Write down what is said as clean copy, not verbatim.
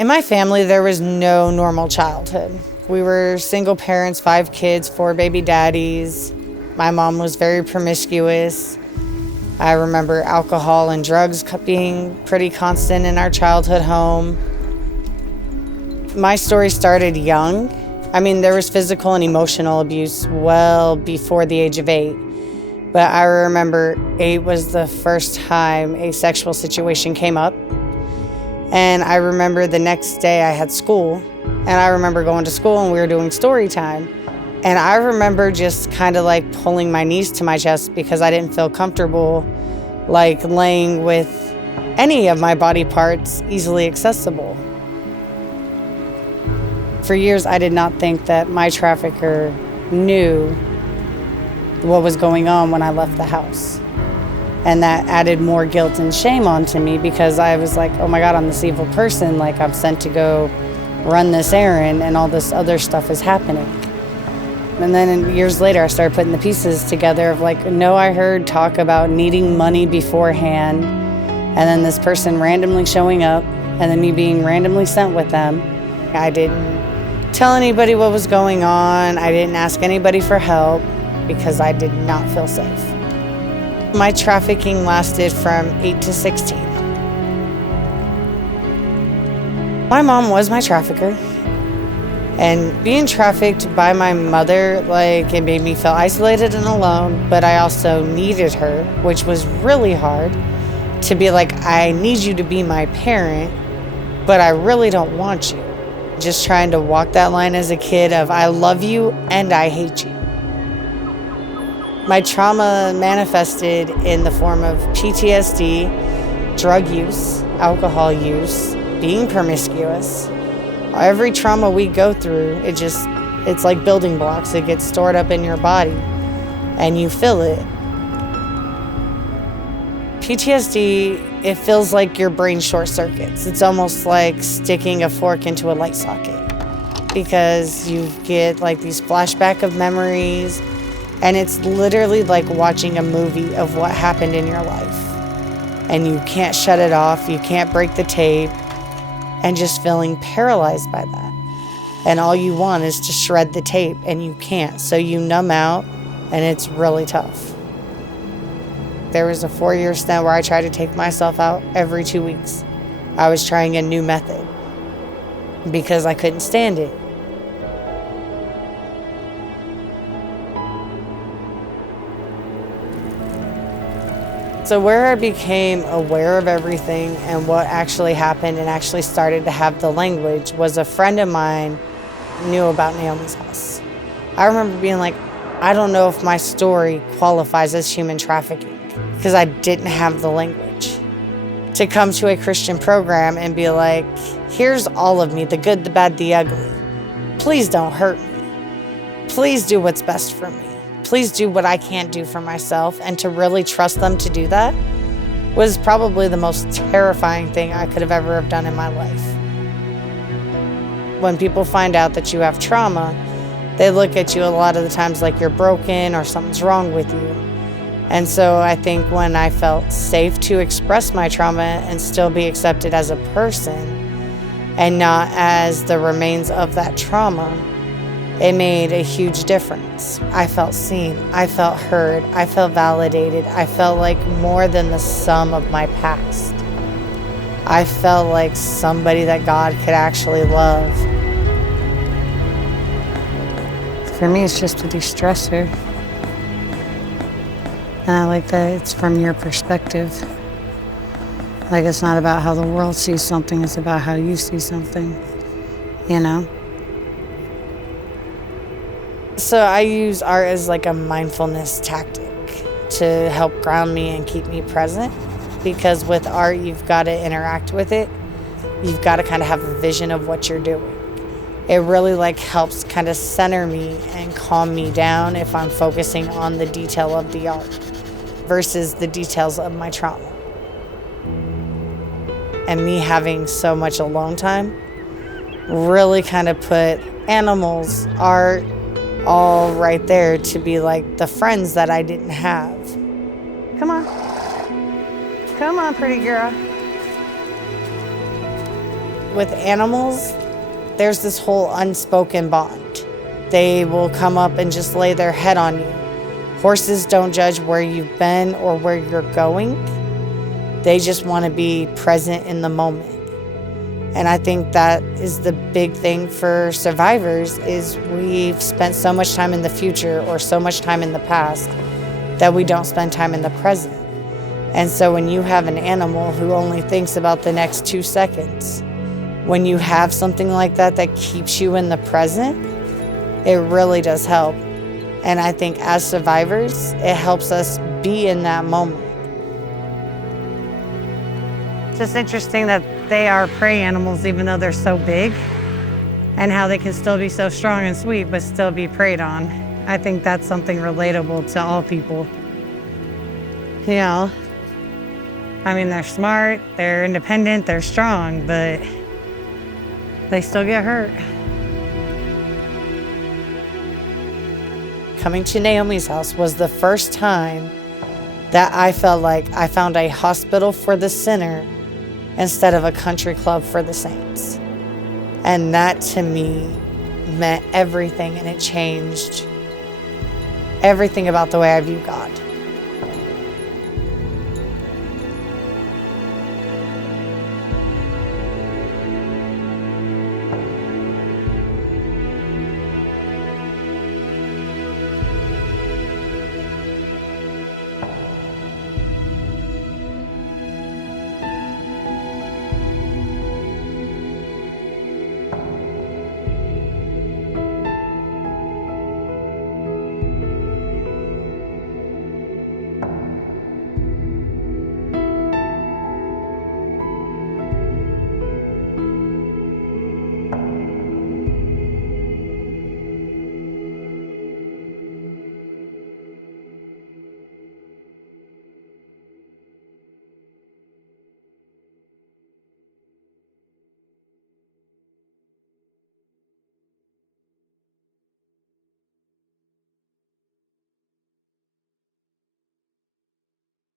In my family, there was no normal childhood. We were single parents, 5 kids, 4 baby daddies. My mom was very promiscuous. I remember alcohol and drugs being pretty constant in our childhood home. My story started young. I mean, there was physical and emotional abuse well before the age of 8. But I remember 8 was the first time a sexual situation came up. And I remember the next day I had school, and I remember going to school and we were doing story time. And I remember just kind of like pulling my knees to my chest because I didn't feel comfortable like laying with any of my body parts easily accessible. For years, I did not think that my trafficker knew what was going on when I left the house. And that added more guilt and shame onto me because I was like, oh my God, I'm this evil person. Like, I'm sent to go run this errand and all this other stuff is happening. And then years later, I started putting the pieces together of like, no, I heard talk about needing money beforehand, and then this person randomly showing up, and then me being randomly sent with them. I didn't tell anybody what was going on. I didn't ask anybody for help because I did not feel safe. My trafficking lasted from 8 to 16. My mom was my trafficker. And being trafficked by my mother, like, it made me feel isolated and alone, but I also needed her, which was really hard to be like, I need you to be my parent, but I really don't want you. Just trying to walk that line as a kid of I love you and I hate you. My trauma manifested in the form of PTSD, drug use, alcohol use, being promiscuous. Every trauma we go through, it's like building blocks. It gets stored up in your body and you feel it. PTSD, it feels like your brain short circuits. It's almost like sticking a fork into a light socket because you get like these flashback of memories, and it's literally like watching a movie of what happened in your life. And you can't shut it off, you can't break the tape, and just feeling paralyzed by that. And all you want is to shred the tape, and you can't. So you numb out, and it's really tough. There was a 4-year stint where I tried to take myself out every 2 weeks. I was trying a new method because I couldn't stand it. So where I became aware of everything and what actually happened and actually started to have the language was a friend of mine knew about Naomi's house. I remember being like, I don't know if my story qualifies as human trafficking because I didn't have the language. To come to a Christian program and be like, here's all of me, the good, the bad, the ugly. Please don't hurt me. Please do what's best for me. Please do what I can't do for myself, and to really trust them to do that was probably the most terrifying thing I could have ever have done in my life. When people find out that you have trauma, they look at you a lot of the times like you're broken or something's wrong with you. And so I think when I felt safe to express my trauma and still be accepted as a person and not as the remains of that trauma, it made a huge difference. I felt seen, I felt heard, I felt validated. I felt like more than the sum of my past. I felt like somebody that God could actually love. For me, it's just a de-stressor. And I like that it's from your perspective. Like, it's not about how the world sees something, it's about how you see something, you know? So I use art as like a mindfulness tactic to help ground me and keep me present, because with art, you've got to interact with it. You've got to kind of have a vision of what you're doing. It really like helps kind of center me and calm me down if I'm focusing on the detail of the art versus the details of my trauma. And me having so much alone time really kind of put animals, art, all right there to be like the friends that I didn't have. Come on. Come on, pretty girl. with animals, there's this whole unspoken bond. They will come up and just lay their head on you. Horses don't judge where you've been or where you're going. They just want to be present in the moment. And I think that is the big thing for survivors is we've spent so much time in the future or so much time in the past that we don't spend time in the present. And so when you have an animal who only thinks about the next 2 seconds, when you have something like that that keeps you in the present, it really does help. And I think as survivors, it helps us be in that moment. It's just interesting that they are prey animals even though they're so big, and how they can still be so strong and sweet but still be preyed on. I think that's something relatable to all people. You know, I mean, they're smart, they're independent, they're strong, but they still get hurt. Coming to Naomi's house was the first time that I felt like I found a hospital for the sinner instead of a country club for the saints. And that to me meant everything, and it changed everything about the way I view God.